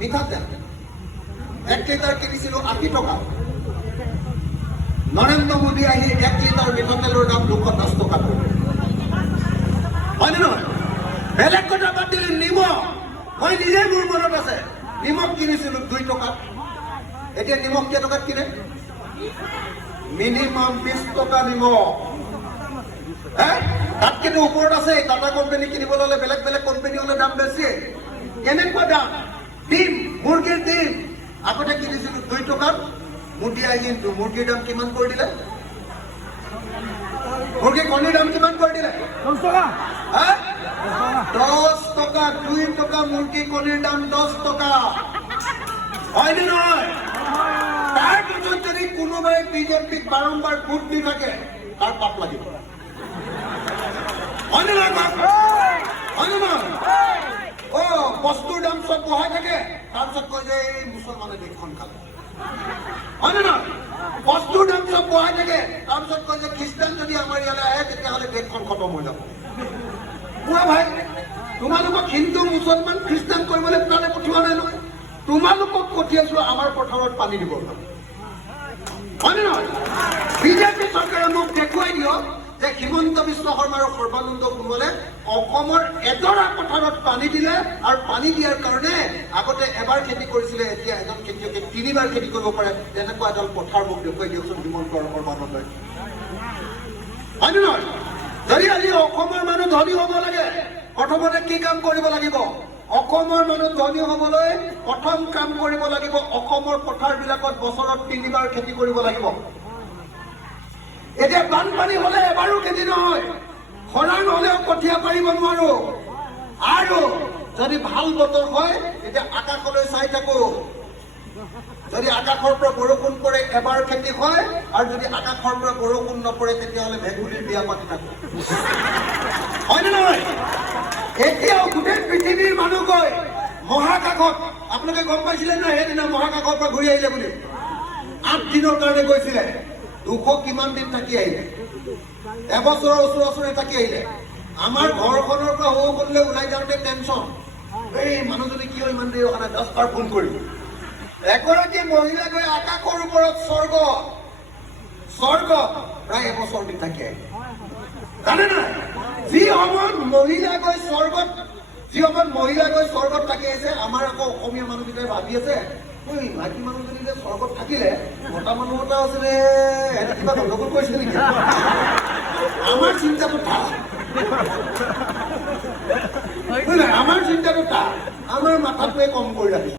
মিঠাতেল 1 লিটাৰ কিনিছিল 80 টকা। নৰেন্দ্ৰ মোদী আহি 1 লিটাৰ মিঠাতেলৰ দাম 210 টকা কৰিলে। হয়নে নহয়? বেলেগ কথা বাদ দিলে নিমখ, মই নিজে মোৰ মনত আছে নিমখ কিনিছিলো 2 টকাত। এতিয়া নিমখ কেই টকাত কিনে? মিনিমাম 20 টকা নিমখ। তাত কিন্তু ওপৰত আছে টাটা কোম্পানী কিনিবলৈ হ'লে বেলেগ বেলেগ কোম্পানী হ'লে দাম বেছি। কেনেকুৱা দাম? ডিম, মুৰ্গীৰ ডিম আগতে কিনিছিলো 2 টকাত, মোদী আহি কিন্তু মুৰ্গীৰ দাম কিমান কৰি দিলে? মুৰ্গীৰ কণীৰ দাম কিমান কৰি দিলে? 10 টকা। 10 টকা। 2 টকা মুৰ্গী কণীৰ দাম 10 টকা। হয়নে নহয়? তাৰ পিছত যদি কোনোবাই বিজেপিক বাৰম্বাৰ ভোট দি থাকে তাৰ পাপ লাগিব। হয়নে নহয়? হয়নে নহয়? বস্তুৰ দাম চব বঢ়াই থাকে, তাৰপিছত কয় যে এই মুছলমানে দেশখন খালে। হয়নে নহয়? বস্তুৰ দাম চব বঢ়াই থাকে, তাৰপিছত কয় যে খ্ৰীষ্টান যদি আমাৰ ইয়ালৈ আহে তেতিয়াহ'লে দেশখন খতম হৈ যাব। কোৱা ভাই, তোমালোকক হিন্দু মুছলমান খ্ৰীষ্টান কৰিবলৈ তালৈ পঠিওৱা নাই নহয়, তোমালোকক পঠিয়াইছো আমাৰ পথাৰত পানী দিবৰ কাৰণে। হয়নে নহয়? বিজেপি চৰকাৰে মোক দেখুৱাই দিয়ক যে হিমন্ত বিশ্ব শৰ্মা আৰু সৰ্বানন্দ সোণোৱালে অসমৰ এডৰা পথাৰত পানী দিলে, আৰু পানী দিয়াৰ কাৰণে আগতে এবাৰ খেতি কৰিছিলে, এতিয়া এজন খেতিয়কে 3বাৰ খেতি কৰিব পাৰে। তেনেকুৱা এডাল পথাৰ মোক দেখুৱাই দিয়কচোন হিমন্ত আৰু সৰ্বানন্দই। হয়নে নহয়? যদি আজি অসমৰ মানুহ ধনী হ'ব লাগে, প্ৰথমতে কি কাম কৰিব লাগিব? অসমৰ মানুহ ধনী হ'বলৈ প্ৰথম কাম কৰিব লাগিব অসমৰ পথাৰবিলাকত বছৰত 3বাৰ খেতি কৰিব লাগিব। এতিয়া বানপানী হলে এবাৰো খেতি নহয়, খৰাং হলেও কঠীয়া পাৰিব নোৱাৰো, আৰু যদি ভাল বতৰ হয় তেতিয়া আকাশলৈ চাই থাকো। যদি আকাশৰ পৰা বৰষুণ পৰে এবাৰ খেতি হয়, আৰু যদি আকাশৰ পৰা বৰষুণ নপৰে তেতিয়াহ'লে ভেকুলীৰ বিয়া পাতি থাকো। হয়নে নহয়? এতিয়াও গোটেই পৃথিৱীৰ মানুহ গৈ মহাকাশত, আপোনালোকে গম পাইছিলে নে সেইদিনা মহাকাশৰ পৰা ঘূৰি আহিলে বুলি? 8 দিনৰ কাৰণে গৈছিলে, 200 কিমান দিন থাকি আহিলে, এবছৰৰ ওচৰে থাকি আহিলে। আমাৰ ঘৰখনৰ পৰা সকলোলৈ ওলাই যাওঁতে টেনচন, এই মানুহজনী কিয় ইমান দেৰি অহা নাই, 10 বাৰ ফোন কৰিব। এগৰাকী মহিলা গৈ আকাশৰ ওপৰত স্বৰ্গ প্ৰায় এবছৰ দিন থাকি আহিলে। জানে নাই? যি সময়ত মহিলা গৈ স্বৰ্গত থাকি আহিছে, আমাৰ আকৌ অসমীয়া মানুহকেইটাই ভাবি আছে মাইকী মানুহজনী যে স্বৰ্গত থাকিলে মতা মানুহ এটা আছিলে, কিবা গণ্ডগোল কৰিছিল নেকি? আমাৰ চিন্তাটো ভাল, আমাৰ চিন্তাটো ভাল, আমাৰ মাথাটোৱে কম কৰি ৰাখিছে।